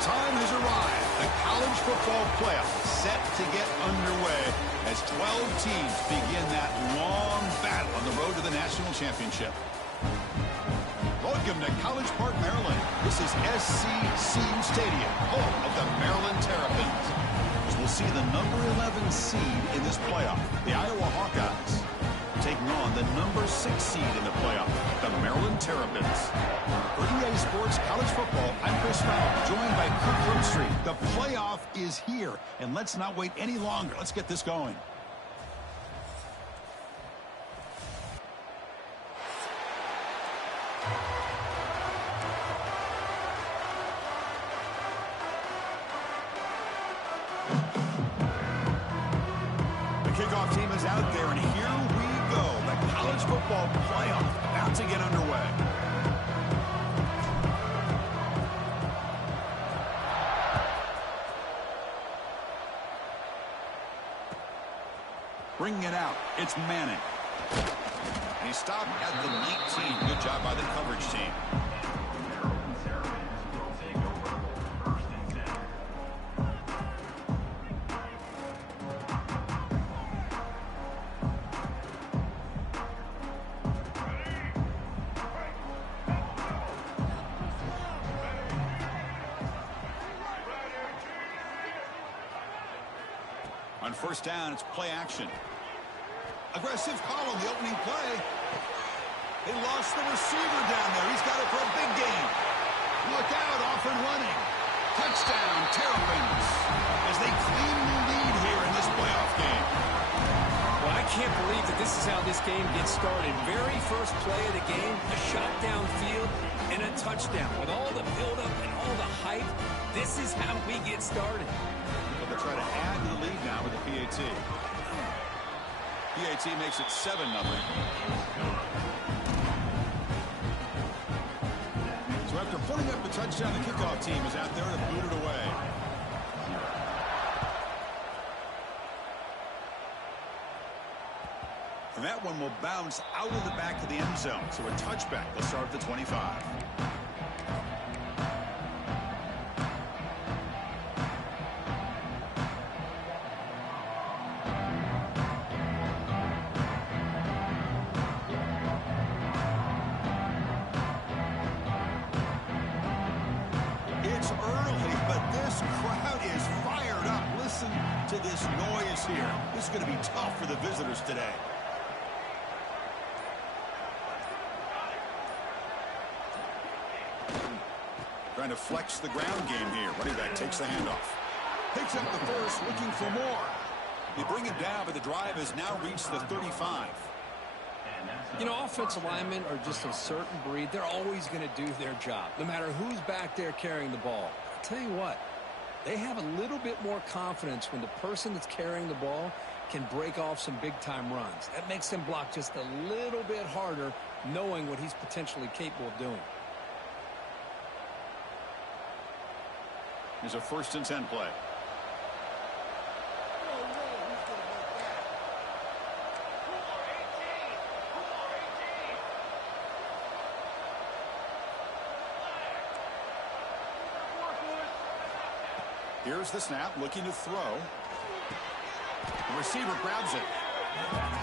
time has arrived. The college football playoff set to get underway as 12 teams begin that long battle on the road to the national championship. Welcome to College Park, Maryland. This is SCC Stadium, home of the Maryland Terrapins. As we'll see the number 11 seed in this playoff, the Iowa Hawkeyes, taking on the number 6 seed in the playoff, the Maryland Terrapins. For EA Sports College Football, I'm Chris Fowler, joined by Kirk Broomstreet. The playoff is here, and let's not wait any longer. Let's get this going. Kickoff team is out there, and here we go. The college football playoff about to get underway. Bringing it out, it's Manning. And he stopped at the 19. Good job by the coverage team. On first down, it's play action. Aggressive call on the opening play. They lost the receiver down there. He's got it for a big gain. Look out, off and running. Touchdown, Terrapins, as they claim the lead here in this playoff game. Well, I can't believe that this is how this game gets started. Very first play of the game, a shot downfield and a touchdown. With all the buildup and all the hype, this is how we get started. They'll try to add to the lead now with the PAT. PAT makes it 7-0. So after putting up the touchdown, the kickoff team is out there to boot it away. And that one will bounce out of the back of the end zone. So a touchback will start at the 25. It's early, but this crowd is fired up. Listen to this noise here. This is going to be tough for the visitors today. Trying to flex the ground game here. Running back takes the handoff. Picks up the first, looking for more. They bring it down, but the drive has now reached the 35. You know, offensive linemen are just a certain breed. They're always going to do their job, no matter who's back there carrying the ball. I'll tell you what, they have a little bit more confidence when the person that's carrying the ball can break off some big-time runs. That makes them block just a little bit harder, knowing what he's potentially capable of doing. Here's a 1st and 10 play. Here's the snap, looking to throw. The receiver grabs it.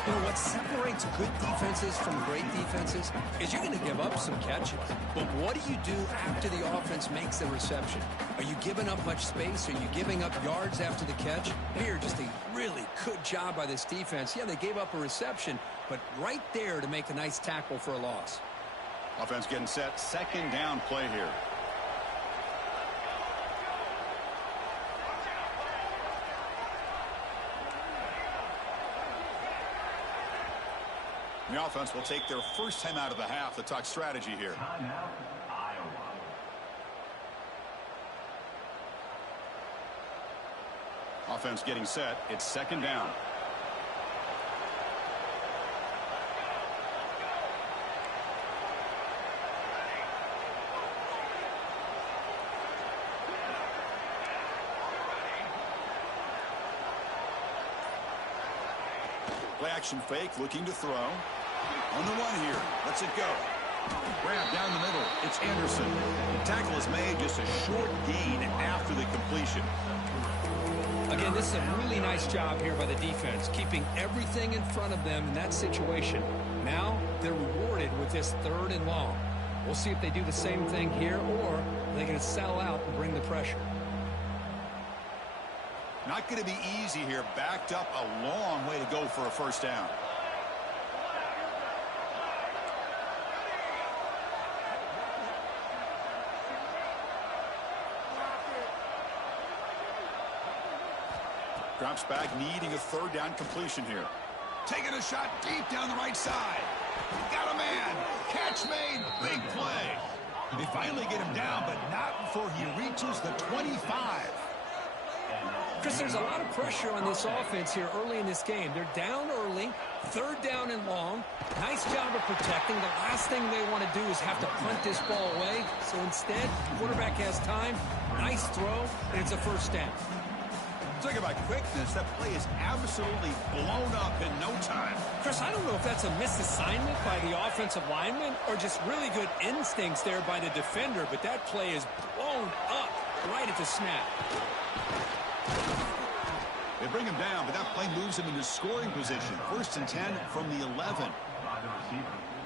You know, what separates good defenses from great defenses is you're going to give up some catches. But what do you do after the offense makes the reception? Are you giving up much space? Are you giving up yards after the catch? Here, just a really good job by this defense. Yeah, they gave up a reception, but right there to make a nice tackle for a loss. Offense getting set. 2nd down play here. The offense will take their first time out of the half to talk strategy here. Timeout, Iowa. Offense getting set. It's 2nd down. Play action fake, looking to throw. On the run here. Lets it go. Grab down the middle. It's Anderson. The tackle is made, just a short gain after the completion. Again, this is a really nice job here by the defense, keeping everything in front of them in that situation. Now they're rewarded with this 3rd and long. We'll see if they do the same thing here, or they're going to sell out and bring the pressure. Not going to be easy here. Backed up a long way to go for a first down. Drops back, needing a 3rd down completion here. Taking a shot deep down the right side. Got a man. Catch made. Big play. They finally get him down, but not before he reaches the 25. Chris, there's a lot of pressure on this offense here early in this game. They're down early, 3rd down and long. Nice job of protecting. The last thing they want to do is have to punt this ball away. So instead, the quarterback has time. Nice throw, and it's a first down. Talk about quickness. That play is absolutely blown up in no time. Chris, I don't know if that's a misassignment by the offensive lineman or just really good instincts there by the defender, but that play is blown up right at the snap. They bring him down, but that play moves him into scoring position. 1st and 10 from the 11.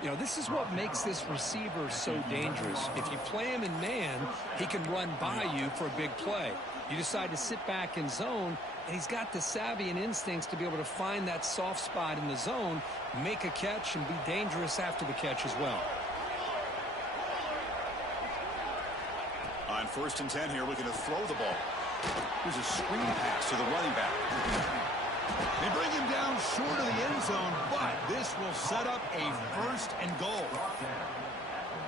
You know, this is what makes this receiver so dangerous. If you play him in man, he can run by you for a big play. You decide to sit back in zone, and he's got the savvy and instincts to be able to find that soft spot in the zone, make a catch, and be dangerous after the catch as well. On 1st and 10 here, looking to throw the ball. Here's a screen pass to the running back. They bring him down short of the end zone, but this will set up a 1st and goal.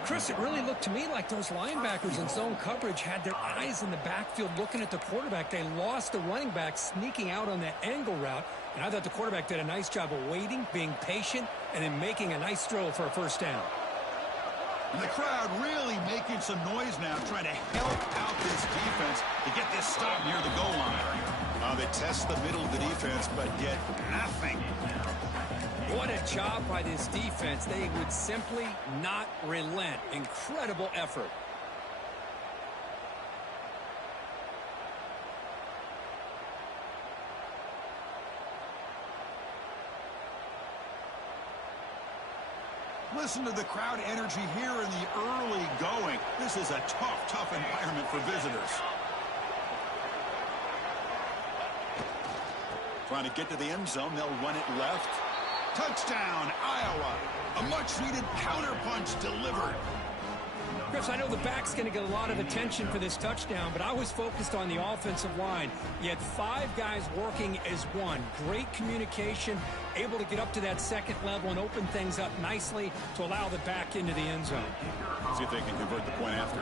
Chris, it really looked to me like those linebackers in zone coverage had their eyes in the backfield looking at the quarterback. They lost the running back sneaking out on that angle route, and I thought the quarterback did a nice job of waiting, being patient, and then making a nice throw for a first down. And the crowd really making some noise now, trying to help out this defense to get this stop near the goal line. They test the middle of the defense, but get nothing. What a job by this defense. They would simply not relent. Incredible effort. Listen to the crowd energy here in the early going. This is a tough environment for visitors. Trying to get to the end zone. They'll run it left. Touchdown, Iowa. A much-needed counterpunch delivered. Chris, I know the back's going to get a lot of attention for this touchdown, but I was focused on the offensive line. You had 5 guys working as one. Great communication, able to get up to that 2nd level and open things up nicely to allow the back into the end zone. See if they can convert the point after.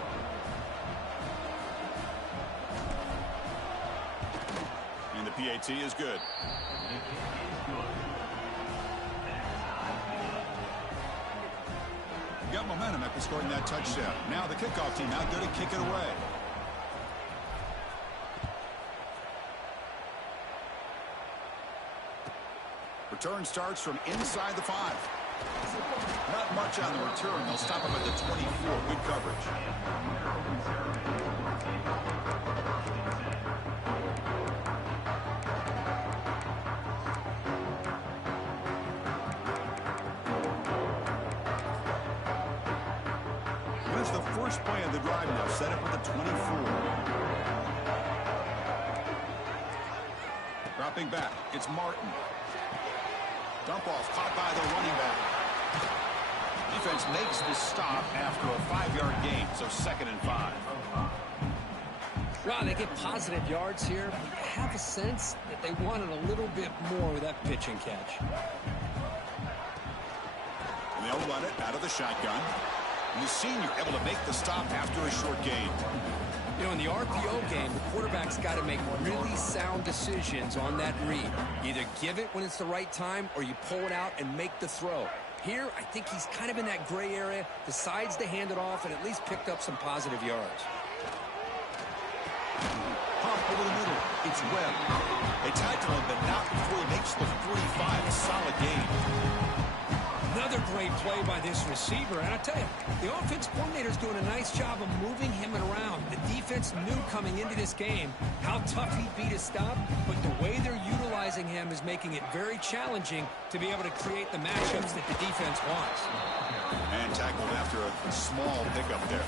And the PAT is good. Got momentum after scoring that touchdown. Now the kickoff team out there to kick it away. Return starts from inside the 5. Not much on the return. They'll stop him at the 24. Good coverage. The first play of the drive now, set up with the 24. Dropping back, it's Martin. Dump off, caught by the running back. Defense makes the stop after a 5-yard gain, so 2nd and 5. Well, they get positive yards here, but you have a sense that they wanted a little bit more with that pitch and catch. And they'll run it out of the shotgun. And the senior able to make the stop after a short gain. You know, in the RPO game, the quarterback's got to make really sound decisions on that read. Either give it when it's the right time or you pull it out and make the throw. Here, I think he's kind of in that gray area, decides to hand it off and at least picked up some positive yards. Off over the middle. It's Webb. They tackle him, but not before he makes the 45. A solid gain. Another great play by this receiver. And I tell you, the offense coordinator's doing a nice job of moving him around. The defense knew coming into this game how tough he'd be to stop, but the way they're utilizing him is making it very challenging to be able to create the matchups that the defense wants. And tackled after a small pickup there.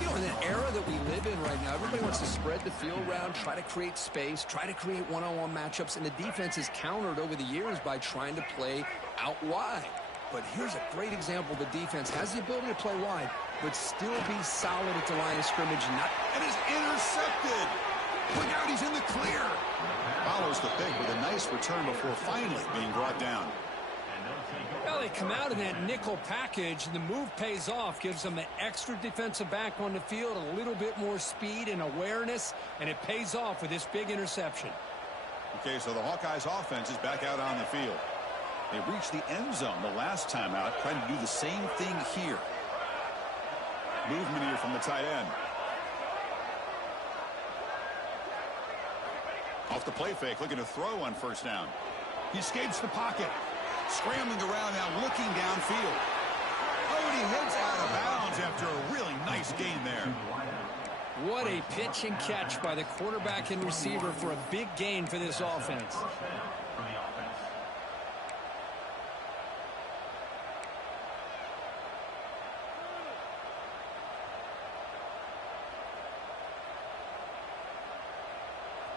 You know, in an era that we live in right now, everybody wants to spread the field around, try to create space, try to create one-on-one matchups, and the defense is countered over the years by trying to play out wide. But here's a great example. The defense has the ability to play wide, but still be solid at the line of scrimmage. And is intercepted. Look out, he's in the clear. Follows the pick with a nice return before finally being brought down. Well, they come out in that nickel package, and the move pays off, gives them an extra defensive back on the field, a little bit more speed and awareness, and it pays off with this big interception. Okay, so the Hawkeyes offense is back out on the field. They reached the end zone the last time out, trying to do the same thing here. Movement here from the tight end. Off the play fake, looking to throw on first down. He escapes the pocket. Scrambling around now, looking downfield. Oh, and he heads out of bounds after a really nice gain there. What a pitch and catch by the quarterback and receiver for a big gain for this offense.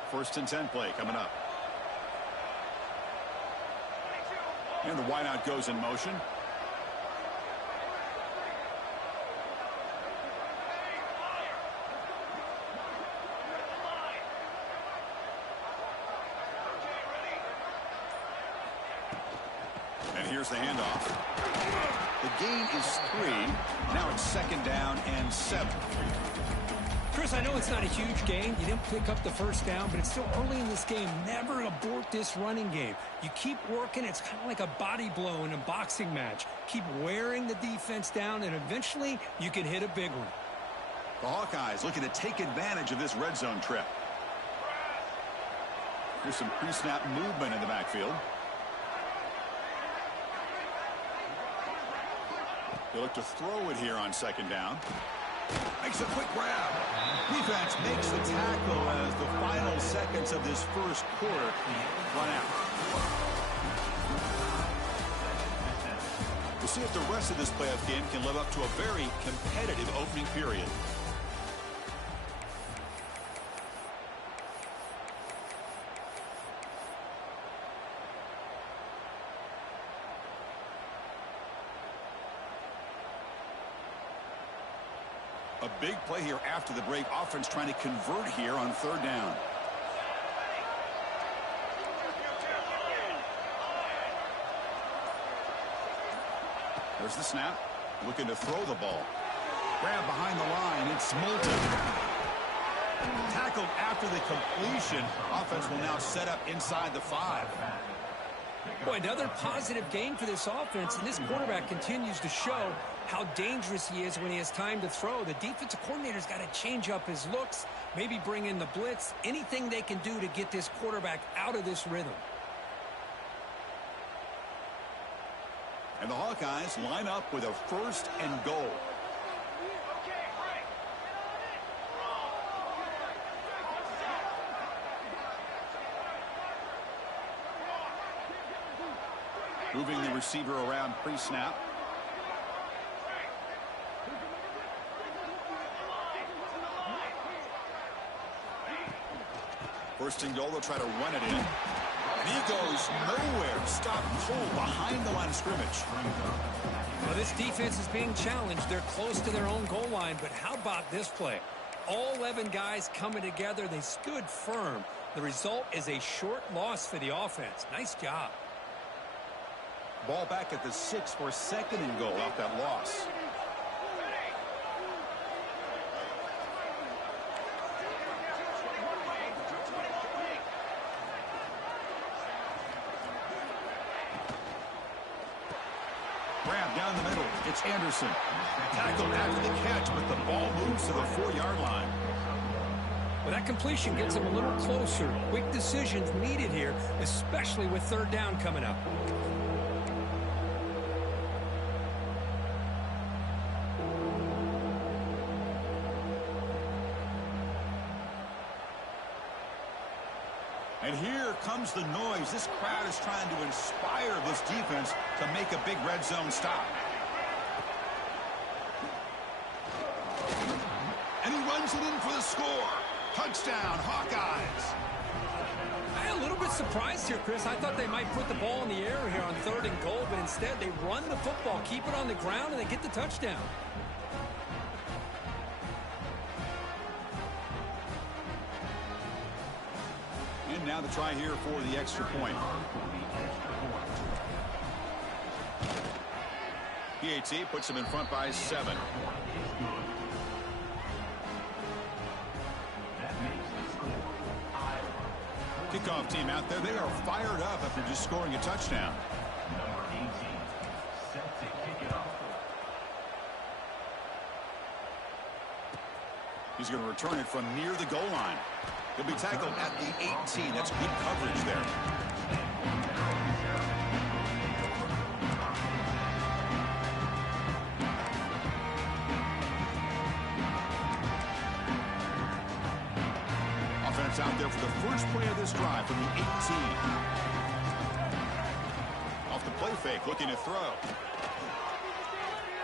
First and 10 play coming up. And the wideout goes in motion. And here's the handoff. The gain is 3. Now it's second down and 7. Chris, I know it's not a huge gain. You didn't pick up the first down, but it's still early in this game. Never abort this running game. You keep working. It's kind of like a body blow in a boxing match. Keep wearing the defense down, and eventually you can hit a big one. The Hawkeyes looking to take advantage of this red zone trip. Here's some pre-snap movement in the backfield. They look to throw it here on second down. Makes a quick grab. Defense makes the tackle as the final seconds of this first quarter run out. We'll see if the rest of this playoff game can live up to a very competitive opening period. A big play here after the break. Offense trying to convert here on third down. There's the snap. Looking to throw the ball. Grab behind the line. It's Moulton. Tackled after the completion. Offense will now set up inside the 5. Boy, another positive gain for this offense, and this quarterback continues to show how dangerous he is when he has time to throw. The defensive coordinator's got to change up his looks, maybe bring in the blitz, anything they can do to get this quarterback out of this rhythm. And the Hawkeyes line up with a first and goal. Moving the receiver around pre-snap. First and goal, they'll try to run it in. And he goes nowhere. Stop cold behind the line of scrimmage. Well, this defense is being challenged. They're close to their own goal line, but how about this play? All 11 guys coming together. They stood firm. The result is a short loss for the offense. Nice job. Ball back at the 6 for second and goal off that loss. Grab down the middle. It's Anderson. Tackled after the catch, but the ball moves to the 4-yard line. Well, that completion gets them a little closer. Quick decisions needed here, especially with third down coming up. And here comes the noise. This crowd is trying to inspire this defense to make a big red zone stop. And he runs it in for the score. Touchdown, Hawkeyes. I'm a little bit surprised here, Chris. I thought they might put the ball in the air here on 3rd and goal, but instead they run the football, keep it on the ground, and they get the touchdown. And now the try here for the extra point. PAT puts them in front by 7. Kickoff team out there. They are fired up after just scoring a touchdown. Number 18, set to kick it off. He's going to return it from near the goal line. He'll be tackled at the 18. That's good coverage there. Offense out there for the first play of this drive from the 18. Off the play fake, looking to throw.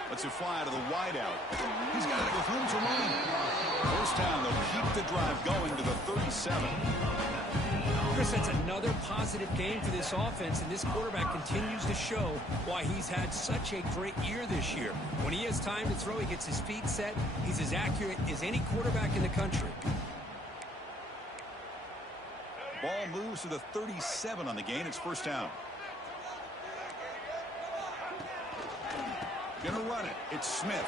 Lets it fly out of the wideout. He's got it with room to run. First down, they'll keep the drive going to the 37. Chris, that's another positive game for this offense, and this quarterback continues to show why he's had such a great year this year. When he has time to throw, he gets his feet set. He's as accurate as any quarterback in the country. Ball moves to the 37 on the gain. It's first down. Gonna run it. It's Smith.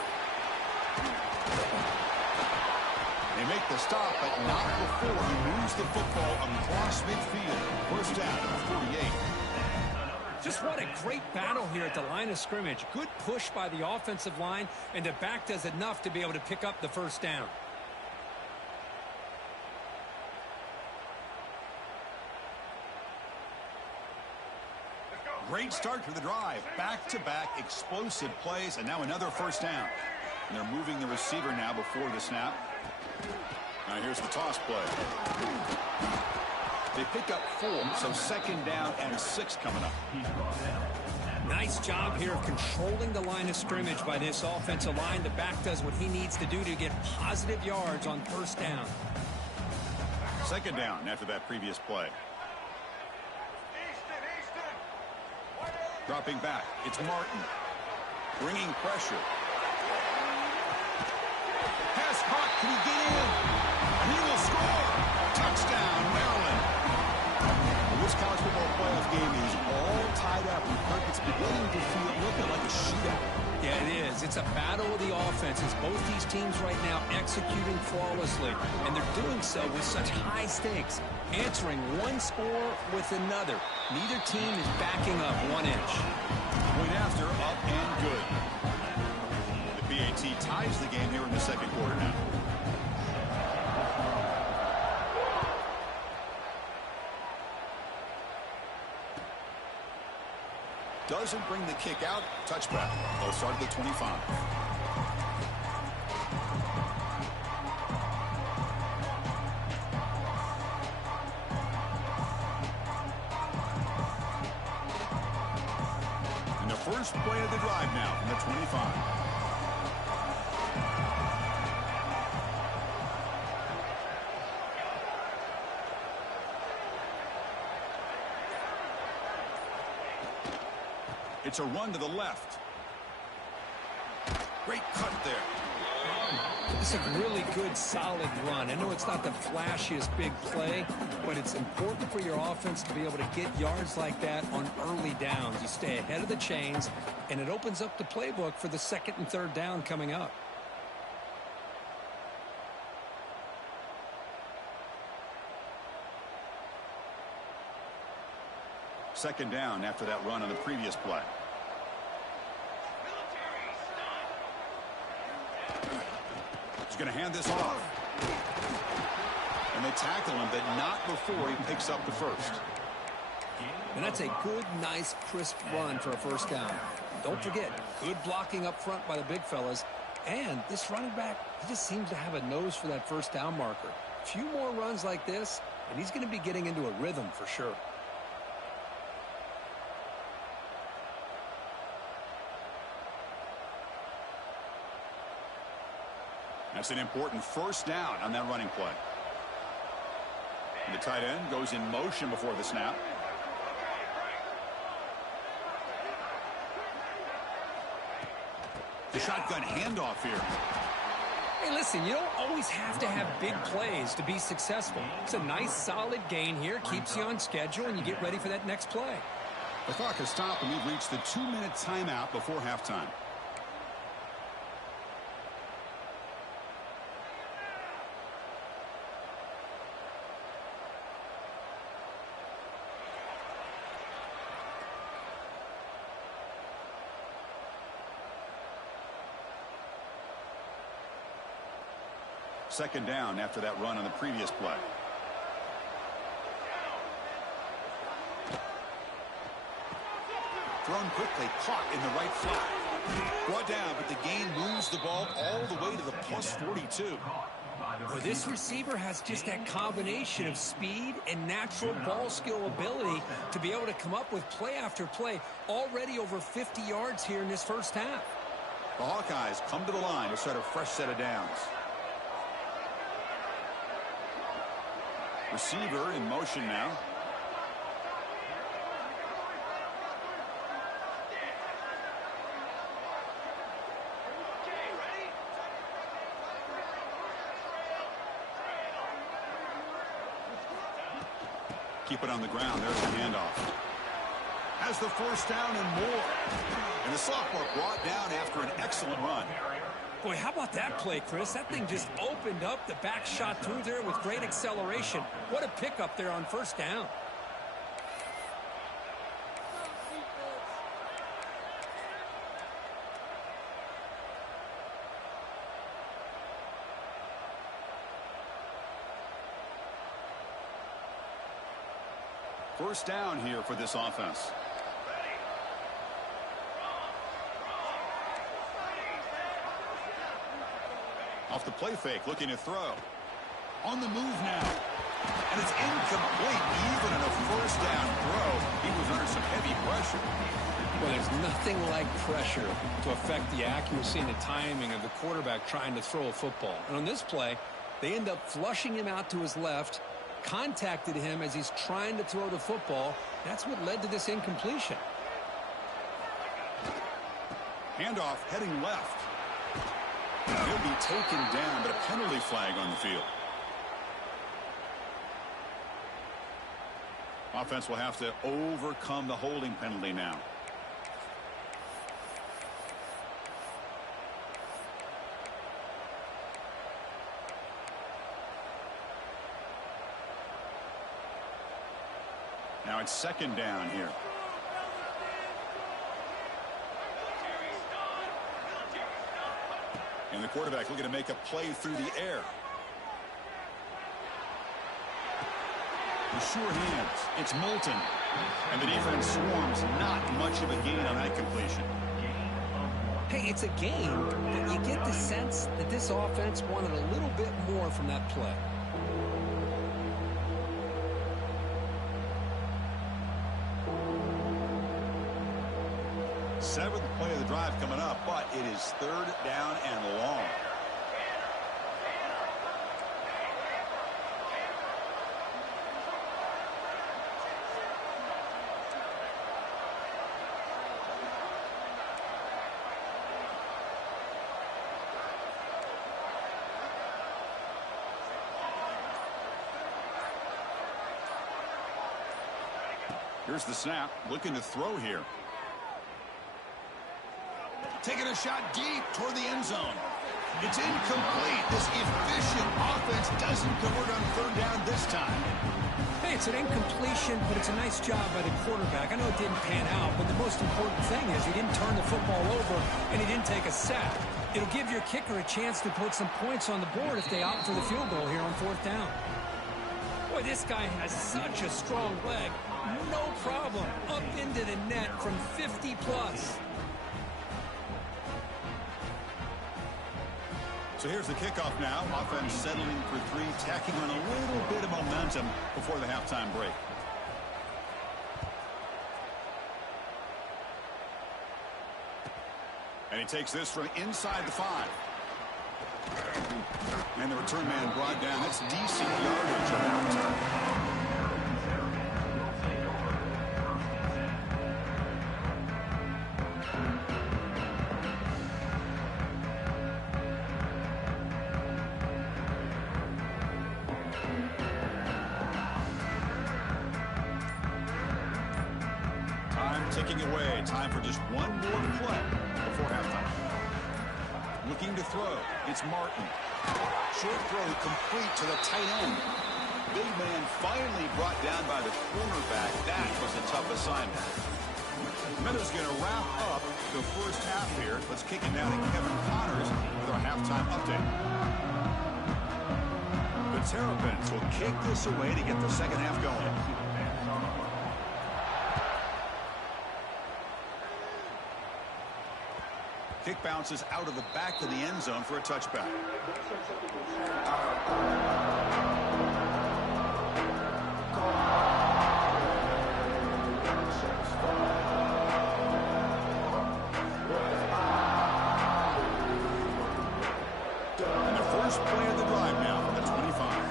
They make the stop, but not before he moves the football across midfield. First down at the 48. Just what a great battle here at the line of scrimmage. Good push by the offensive line, and the back does enough to be able to pick up the first down. Great start to the drive. Back-to-back explosive plays, and now another first down. And they're moving the receiver now before the snap. Now here's the toss play. They pick up 4, so second down and 6 coming up. Nice job here of controlling the line of scrimmage by this offensive line. The back does what he needs to do to get positive yards on first down. Second down after that previous play. Dropping back, it's Martin. Bringing pressure. Pass caught, can he get in? And he will score! Touchdown, Maryland! This college football playoff game is all tied up. It's beginning to feel looking like a shootout. Yeah, it is. It's a battle of the offenses. Both these teams right now executing flawlessly, and they're doing so with such high stakes, answering one score with another. Neither team is backing up 1 inch. Point after, up and good. The BAT ties the game here in the second quarter now. Doesn't bring the kick out. Touchback. They'll start at the 25. And the first play of the drive now from the 25. It's a run to the left. Great cut there. It's a really good, solid run. I know it's not the flashiest big play, but it's important for your offense to be able to get yards like that on early downs. You stay ahead of the chains, and it opens up the playbook for the second and third down coming up. Second down after that run on the previous play. He's going to hand this off. And they tackle him, but not before he picks up the first. And that's a good, nice, crisp run for a first down. Don't forget, good blocking up front by the big fellas. And this running back, he just seems to have a nose for that first down marker. A few more runs like this, and he's going to be getting into a rhythm for sure. That's an important first down on that running play. And the tight end goes in motion before the snap. The shotgun handoff here. Hey, listen, you don't always have to have big plays to be successful. It's a nice, solid gain here. Keeps you on schedule, and you get ready for that next play. The clock has stopped, and we've reached the 2-minute timeout before halftime. Second down after that run on the previous play. Thrown quickly, caught in the right flat. Brought down, but the gain moves the ball all the way to the plus 42. Well, this receiver has just that combination of speed and natural ball skill ability to be able to come up with play after play, already over 50 yards here in this first half. The Hawkeyes come to the line to start a fresh set of downs. Receiver in motion now. Keep it on the ground. There's the handoff. Has the first down and more. And the sophomore brought down after an excellent run. Boy, how about that play, Chris? That thing just opened up. The back shot through there with great acceleration. What a pickup there on first down. First down here for this offense. Off the play fake, looking to throw. On the move now. And it's incomplete. Even on a first down throw, he was under some heavy pressure. Well, there's nothing like pressure to affect the accuracy and the timing of the quarterback trying to throw a football. And on this play, they end up flushing him out to his left, contacted him as he's trying to throw the football. That's what led to this incompletion. Handoff heading left. He'll be taken down, but a penalty flag on the field. Offense will have to overcome the holding penalty now. Now it's second down here. And the quarterback looking to make a play through the air. With sure hands, it's Moulton. And the defense swarms. Not much of a gain on that completion. Hey, it's a game, but you get the sense that this offense wanted a little bit more from that play. Seventh play of the drive coming up, but it is third down and long. Here's the snap, looking to throw here. Taking a shot deep toward the end zone. It's incomplete. This efficient offense doesn't convert on third down this time. Hey, it's an incompletion, but it's a nice job by the quarterback. I know it didn't pan out, but the most important thing is he didn't turn the football over and he didn't take a sack. It'll give your kicker a chance to put some points on the board if they opt for the field goal here on fourth down. Boy, this guy has such a strong leg. No problem. Up into the net from 50 plus. So here's the kickoff now. Offense settling for three, tacking on a little bit of momentum before the halftime break. And he takes this from inside the 5. And the return man brought down. That's decent yardage on that return. Ticking away. Time for just one more play before halftime. Looking to throw. It's Martin. Short throw complete to the tight end. Big man finally brought down by the cornerback. That was a tough assignment. Meadows going to wrap up the first half here. Let's kick it down to Kevin Connors with our halftime update. The Terrapins will kick this away to get the second half going. Kick bounces out of the back of the end zone for a touchback. And the first play of the drive now from the 25.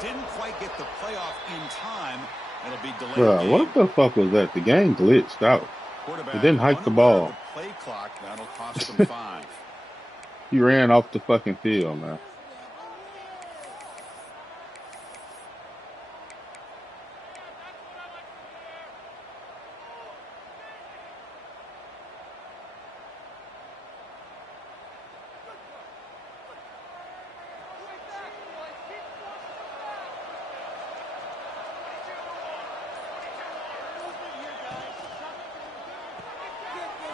Didn't quite get the playoff in time. It'll be delayed. Bruh, what the fuck was that? The game glitched out. It didn't hike the ball. The play clock, that'll cost them 5. He ran off the fucking field, man.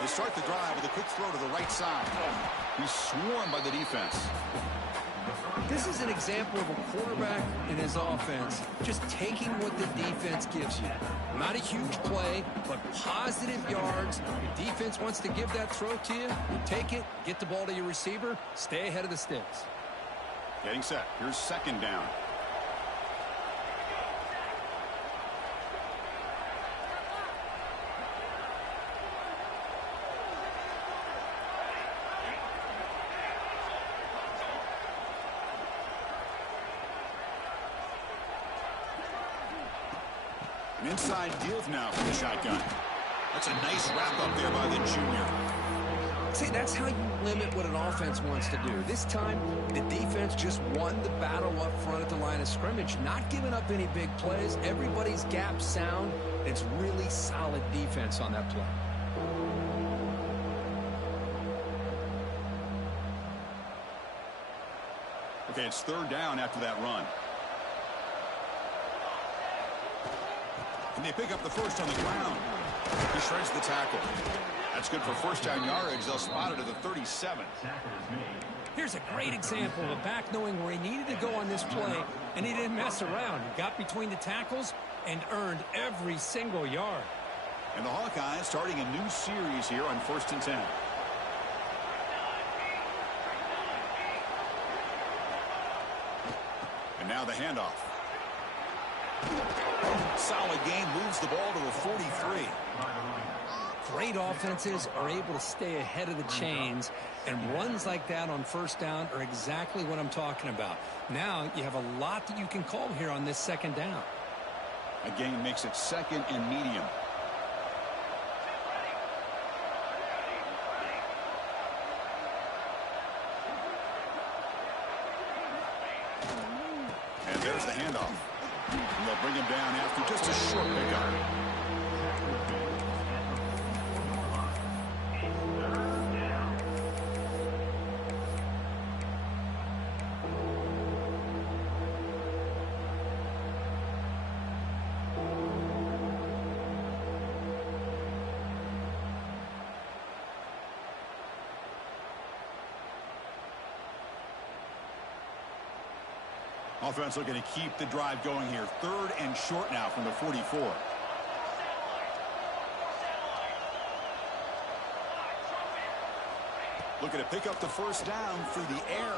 They start the drive with a quick throw to the right side. He's swarmed by the defense. This is an example of a quarterback and his offense just taking what the defense gives you. Not a huge play, but positive yards. Your defense wants to give that throw to you. You take it, get the ball to your receiver, stay ahead of the sticks. Getting set. Here's second down. An inside deal now from the shotgun. That's a nice wrap up there by the junior. See, that's how you limit what an offense wants to do. This time, the defense just won the battle up front at the line of scrimmage, not giving up any big plays. Everybody's gap sound. It's really solid defense on that play. Okay, it's third down after that run. And they pick up the first on the ground. He shreds the tackle. That's good for first down yardage. They'll spot it at the 37. Here's a great example of a back knowing where he needed to go on this play, and he didn't mess around. He got between the tackles and earned every single yard. And the Hawkeyes starting a new series here on 1st and 10. And now the handoff. Solid gain, moves the ball to the 43. Great offenses are able to stay ahead of the chains, and runs like that on first down are exactly what I'm talking about. Now you have a lot that you can call here on this second down. A gain makes it second and medium. And there's the handoff. And they'll bring him down after just a short pickup. Offense looking to keep the drive going here. 3rd and short now from the 44. Looking to pick up the first down through the air.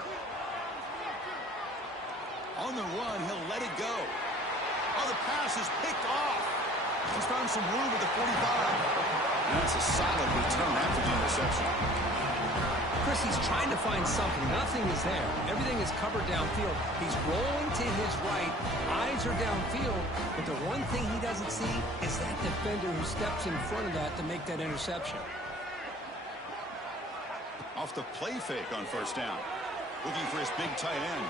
On the run, he'll let it go. Oh, the pass is picked off. He's found some room at the 45. And that's a solid return after the interception. Chris, he's trying to find something. Nothing is there. Everything is covered downfield. He's rolling to his right. Eyes are downfield. But the one thing he doesn't see is that defender who steps in front of that to make that interception. Off the play fake on first down. Looking for his big tight end.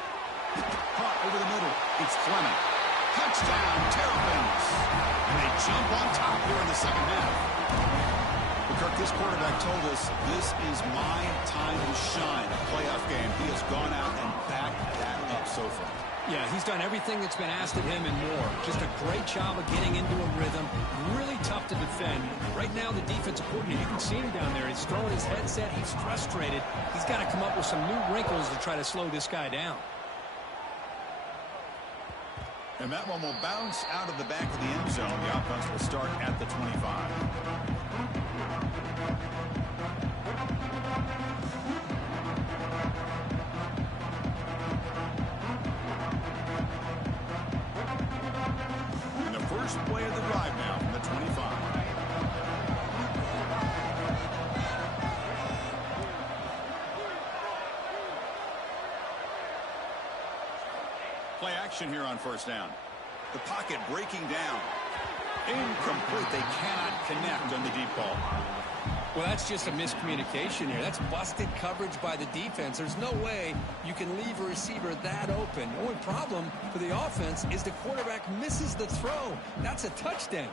Caught over the middle. It's Fleming. Touchdown, Terrapins. And they jump on top here in the second half. Well, Kirk, this quarterback told us this is my time to shine. A playoff game. He has gone out and backed that up so far. Yeah, he's done everything that's been asked of him and more. Just a great job of getting into a rhythm. Really tough to defend. Right now, the defensive coordinator, you can see him down there. He's throwing his headset. He's frustrated. He's got to come up with some new wrinkles to try to slow this guy down. And that one will bounce out of the back of the end zone. The offense will start at the 25. And the first play of the drive now from the 25. Play action here on first down. The pocket breaking down. Incomplete. They cannot connect on the deep ball. Well, that's just a miscommunication here. That's busted coverage by the defense. There's no way you can leave a receiver that open. The only problem for the offense is the quarterback misses the throw. That's a touchdown.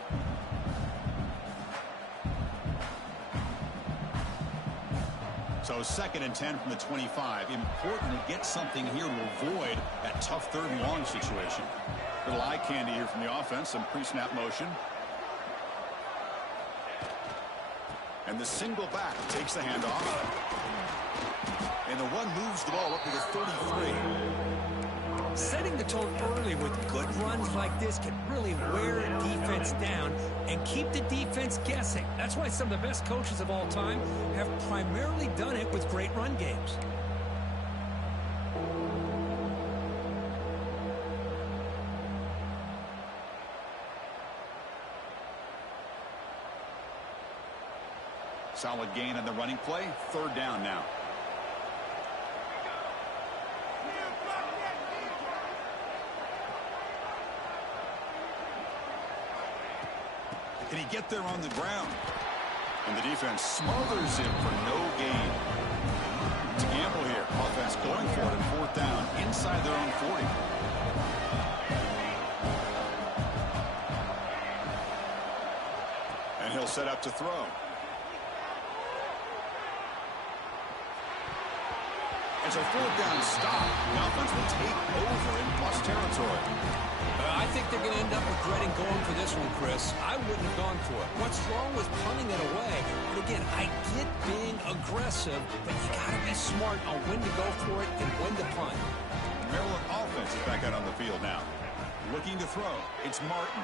So 2nd and 10 from the 25. Important to get something here to avoid that tough 3rd and long situation. Little eye candy here from the offense. Some pre-snap motion. And the single back takes the handoff. And the one moves the ball up to the 33. Setting the tone early with good runs like this can really wear a defense down and keep the defense guessing. That's why some of the best coaches of all time have primarily done it with great run games. Solid gain on the running play. 3rd down now. Can he get there on the ground? And the defense smothers him for no gain. To gamble here. Offense going for it on 4th down inside their own 40. And he'll set up to throw. It's a 4th down stop. The offense will take over in plus territory. I think they're going to end up regretting going for this one, Chris. I wouldn't have gone for it. What's wrong with punting it away? And again, I get being aggressive, but you got to be smart on when to go for it and when to punt. Maryland offense is back out on the field now. Looking to throw. It's Martin.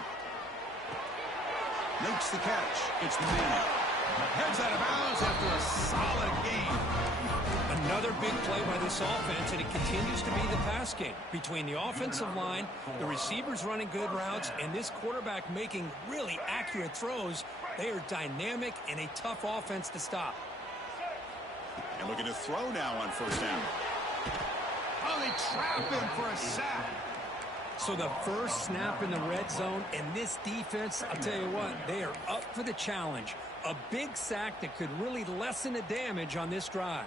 Makes the catch. It's Manning. Heads out of bounds after a solid game. Another big play by this offense, and it continues to be the pass game. Between the offensive line, the receivers running good routes, and this quarterback making really accurate throws, they are dynamic and a tough offense to stop. And looking to throw now on 1st down. Oh, they trap him for a sack. So the first snap in the red zone, and this defense, I'll tell you what, they are up for the challenge. A big sack that could really lessen the damage on this drive.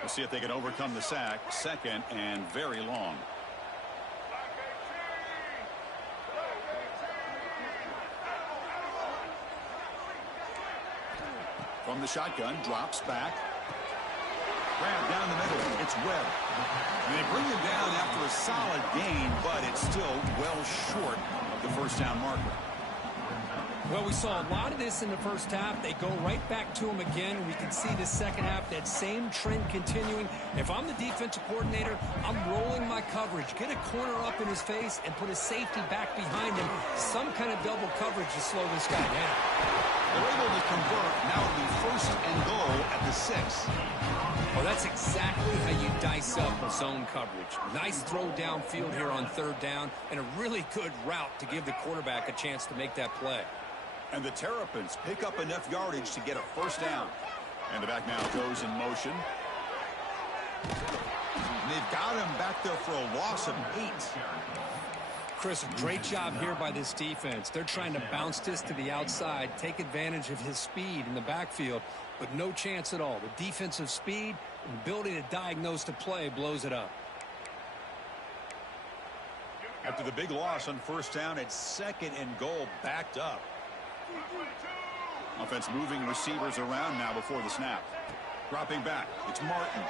We'll see if they can overcome the sack. 2nd and very long. From the shotgun, drops back. Grab down the middle. It's Webb. And they bring him down after a solid gain, but it's still well short of the 1st down marker. Well, we saw a lot of this in the first half. They go right back to him again, and we can see the second half, that same trend continuing. If I'm the defensive coordinator, I'm rolling my coverage. Get a corner up in his face and put a safety back behind him. Some kind of double coverage to slow this guy down. They're able to convert. Now it'll be 1st and goal at the 6. Well, that's exactly how you dice up a zone coverage. Nice throw downfield here on 3rd down, and a really good route to give the quarterback a chance to make that play. And the Terrapins pick up enough yardage to get a 1st down. And the back now goes in motion. And they've got him back there for a loss of 8. Chris, great job here by this defense. They're trying to bounce this to the outside, take advantage of his speed in the backfield, but no chance at all. The defensive speed and ability to diagnose the play blows it up. After the big loss on 1st down, it's 2nd and goal, backed up. Offense moving receivers around now before the snap. Dropping back, it's Martin.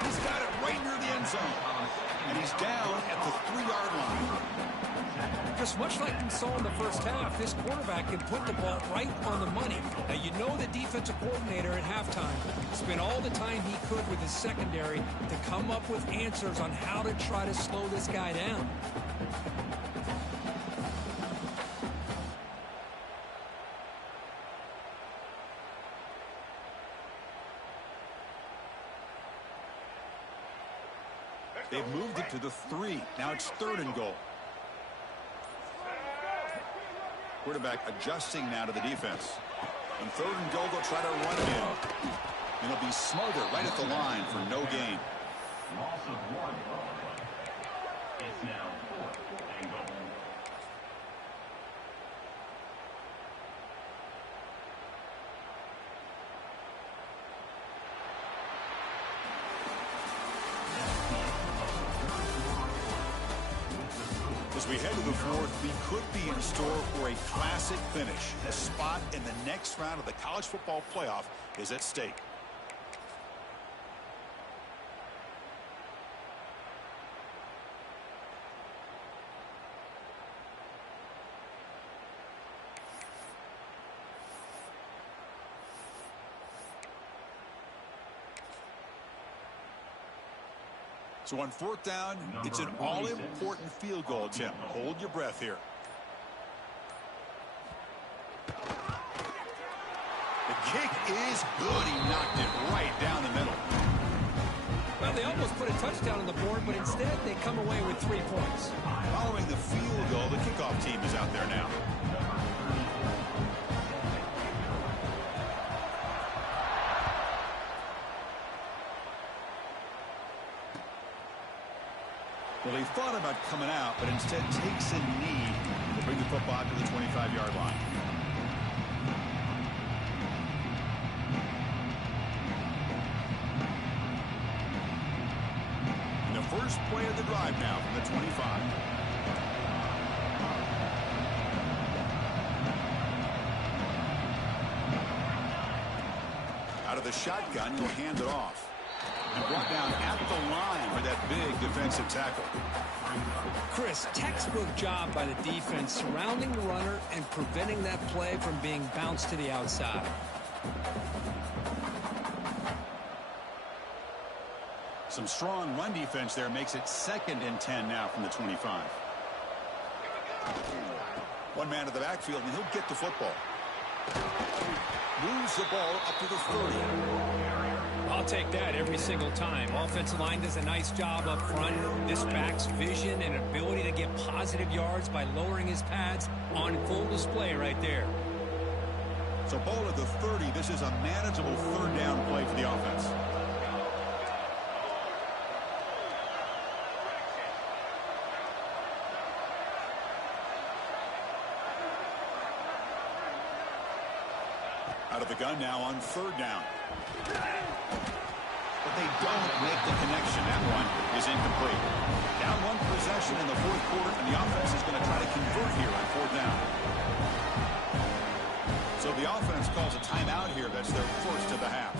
He's got it right near the end zone. And he's down at the 3-yard line. Just much like we saw in the first half, this quarterback can put the ball right on the money. Now, you know the defensive coordinator at halftime spent all the time he could with his secondary to come up with answers on how to try to slow this guy down. They've moved it to the 3. Now it's 3rd and goal. Quarterback adjusting now to the defense. On 3rd and goal, they'll try to run it in. And it'll be Smother right at the line for no gain. Loss of 1. It's now 4th and goal. As we head to the 4th, we could be in store for a classic finish. A spot in the next round of the college football playoff is at stake. So on 4th down, it's an all-important field goal attempt. Hold your breath here. The kick is good. He knocked it right down the middle. Well, they almost put a touchdown on the board, but instead they come away with 3 points. Following the field goal, the kickoff team is out there now. Well, he thought about coming out, but instead takes a knee to bring the football to the 25-yard line. And the first play of the drive now from the 25. Out of the shotgun, he'll hand it off. And brought down at the line for that big defensive tackle. Chris, textbook job by the defense surrounding the runner and preventing that play from being bounced to the outside. Some strong run defense there makes it 2nd and 10 now from the 25. One man to the backfield, and he'll get the football. Moves the ball up to the 30. I'll take that every single time. Offensive line does a nice job up front. This back's vision and ability to get positive yards by lowering his pads on full display right there. So ball at the 30. This is a manageable 3rd down play for the offense. Out of the gun now on 3rd down. But they don't make the connection. That one is incomplete. Down 1 possession in the 4th quarter, and the offense is going to try to convert here on 4th down. So the offense calls a timeout here. That's their first of the half.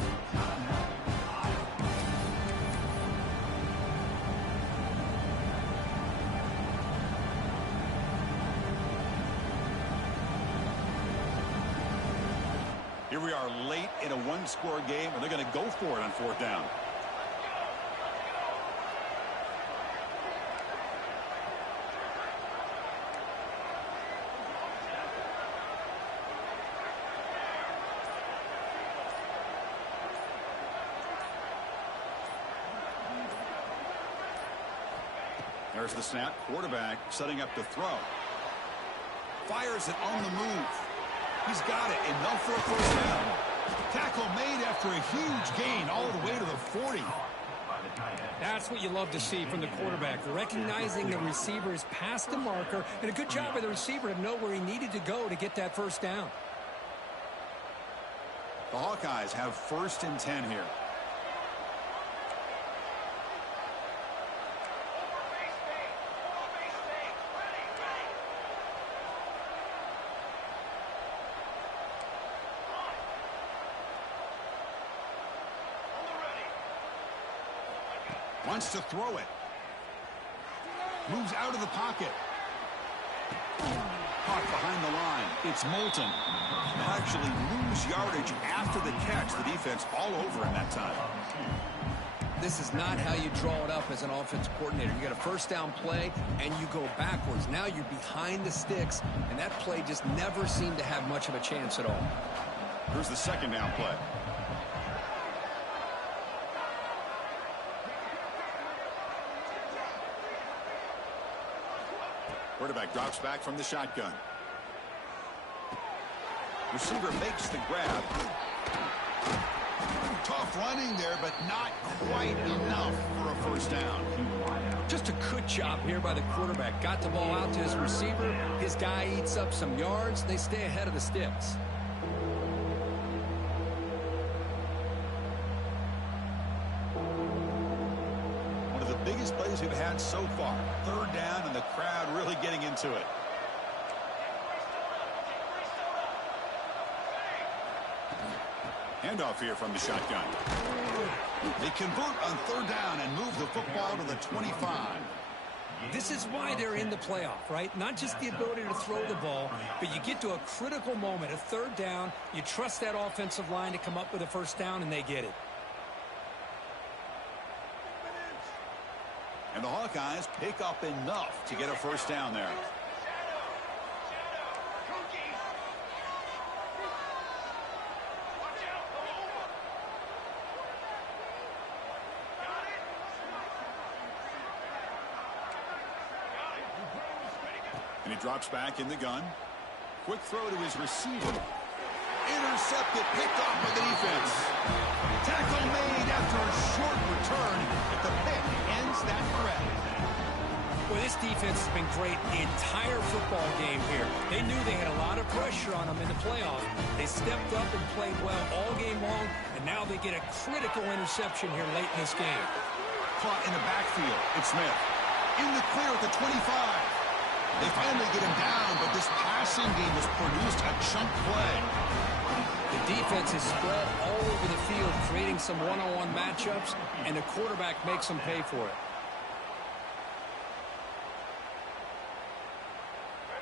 Here we are late in a one-score game, and they're going to go for it on fourth down. There's the snap. Quarterback setting up to throw. Fires it on the move. He's got it. Enough for a first down. Tackle made after a huge gain all the way to the 40. That's what you love to see from the quarterback. Recognizing the receiver's past the marker, and a good job by the receiver to know where he needed to go to get that first down. The Hawkeyes have 1st and 10 here. Wants to throw it. Moves out of the pocket. Caught behind the line. It's Moulton. They'll actually lose yardage after the catch. The defense all over him that time. This is not how you draw it up as an offensive coordinator. You got a first down play, and you go backwards. Now you're behind the sticks, and that play just never seemed to have much of a chance at all. Here's the second down play. Quarterback drops back from the shotgun. Receiver makes the grab. Tough running there, but not quite enough for a first down. Just a good job here by the quarterback. Got the ball out to his receiver. His guy eats up some yards. They stay ahead of the sticks. Biggest plays we've had so far. Third down, and the crowd really getting into it. Handoff here from the shotgun. They convert on third down and move the football to the 25. This is why they're in the playoff, right? Not just the ability to throw the ball, but you get to a critical moment, a third down. You trust that offensive line to come up with a first down, and they get it. And the Hawkeyes pick up enough to get a first down there. And he drops back in the gun. Quick throw to his receiver. Intercepted, picked off by the defense. Tackle made after a short return, but the pick ends that threat. Well, this defense has been great the entire football game here. They knew they had a lot of pressure on them in the playoffs. They stepped up and played well all game long, and now they get a critical interception here late in this game. Caught in the backfield. It's Smith. In the clear at the 25. They finally get him down, but this passing game has produced a chunk play. The defense is spread all over the field, creating some one-on-one matchups, and the quarterback makes them pay for it.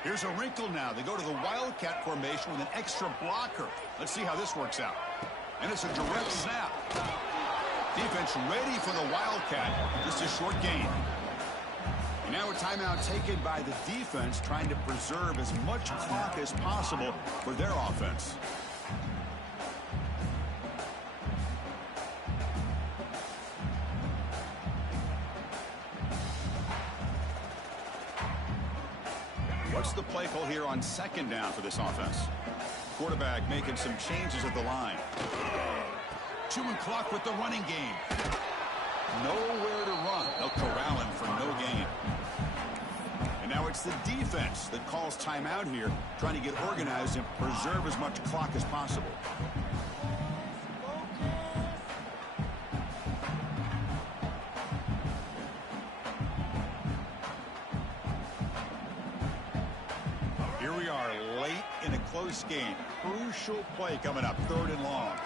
Here's a wrinkle now. They go to the Wildcat formation with an extra blocker. Let's see how this works out. And it's a direct snap. Defense ready for the Wildcat. Just a short gain. And now a timeout taken by the defense, trying to preserve as much clock as possible for their offense. What's the play call here on second down for this offense? Quarterback making some changes at the line. Chewing clock with the running game. Nowhere to run. They'll corral him for no gain. And now it's the defense that calls timeout here, trying to get organized and preserve as much clock as possible. Here we are late in a close game. Crucial play coming up, 3rd and long.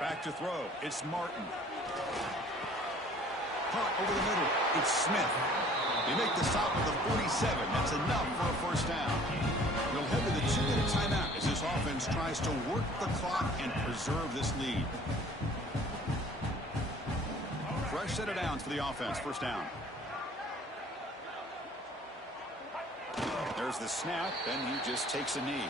Back to throw. It's Martin. Caught over the middle. It's Smith. They make the stop at the 47. That's enough for a first down. We'll head to the 2-minute timeout as this offense offense tries to work the clock and preserve this lead. Fresh set of downs for the offense. First down. There's the snap, and he just takes a knee.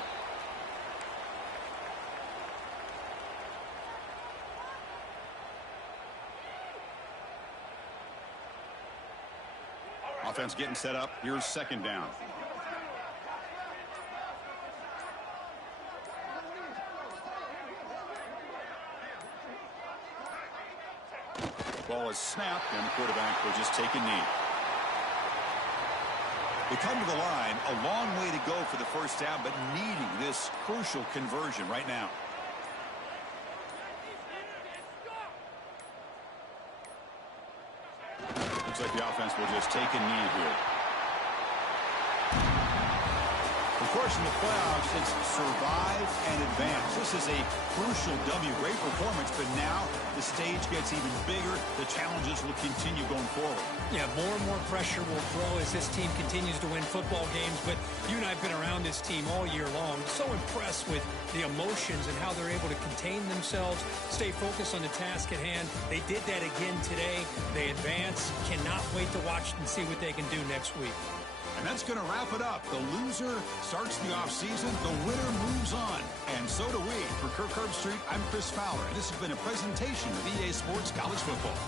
Offense getting set up. Here's second down. Ball is snapped, and the quarterback will just take a knee. They come to the line, a long way to go for the first down, but needing this crucial conversion right now. Looks like the offense will just take a knee here. Of course, in the playoffs, it's survive and advance. This is a crucial W. Great performance, but now the stage gets even bigger. The challenges will continue going forward. Yeah, more and more pressure will grow as this team continues to win football games. But you and I have been around this team all year long. So impressed with the emotions and how they're able to contain themselves, stay focused on the task at hand. They did that again today. They advance. Cannot wait to watch and see what they can do next week. And that's going to wrap it up. The loser starts the offseason. The winner moves on. And so do we. For Kirk Herbstreit, I'm Chris Fowler. And this has been a presentation of EA Sports College Football.